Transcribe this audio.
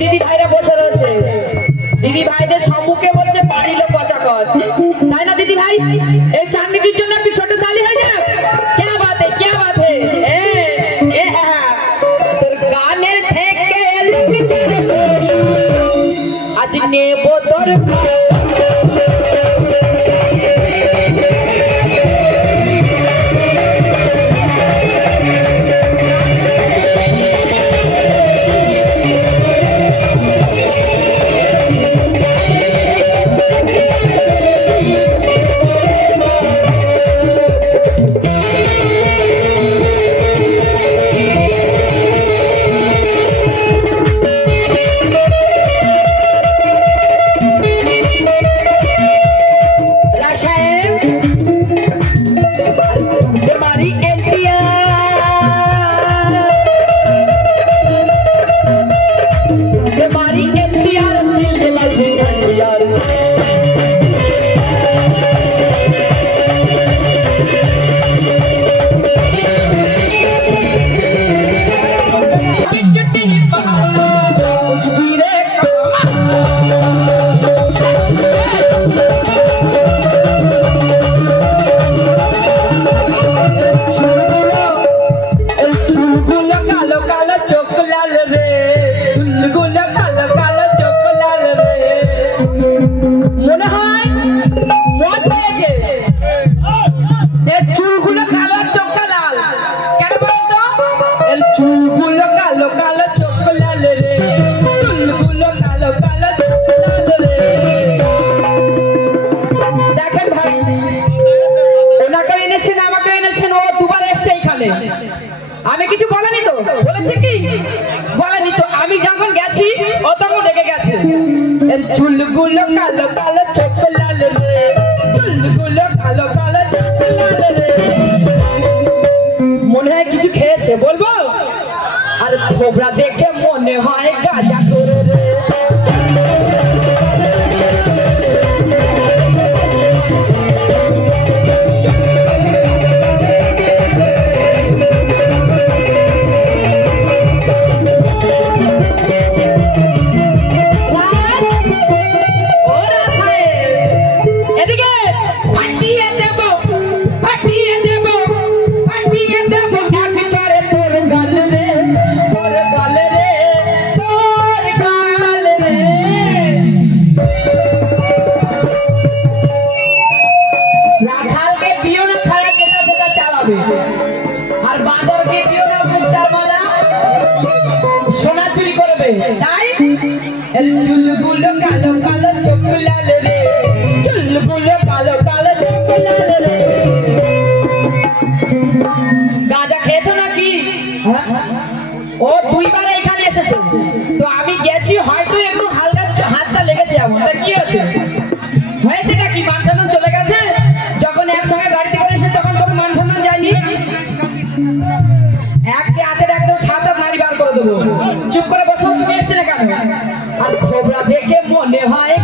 দিদি ভাইরা বসে রয়েছে, দিদি ভাইদের সম্মুখে বলছে বাড়ি লোক পচাকর, তাই না দিদি ভাই? এই চাঁদনির জন্য একটু ছোট তালি হয়ে যাক। কে বাতে কে বাতে তোর গানের থেকে আজ নেব তোর আমি কিছু বলেনি তো, বলেছে কি বলেনি তো, আমি যখন গেছি ও তখন রেগে গেছে। চুলগুলো কালো কালো চোখ লাল রে, চুলগুলো কালো কালো চোখ লাল রে। মনে হয় কিছু খেয়েছে, বলবো? আর থোবরা দেখে মনে হয় গাঁজা করে রে। আর বাঁদরকে দিও না মুক্তার মালা, সোনা চুরি করবে। তাই চুলগুলো কালো কালো চোখ লাল রে, চুলগুলো কালো কালো চোখ লাল রে। গাঁজা খেয়েছো নাকি? ও দুইবার এখানে এসেছে তো আমি গেছি, হয়তো একটু হালকা হাতটা লেগেছে। এমন কি হয়েছে? হয়েছেটা কি? মান সম্মান চলে গেছে? যখন একসঙ্গে গাড়িতে করে এসে তখন কোনো মান সম্মান যায়নি। একটি হাতের একদম সাত হাত নারী বার করে দেবো। চুপ করে বসে তুমি এসছিলে কেন? আর খবরা দেখে মনে হয়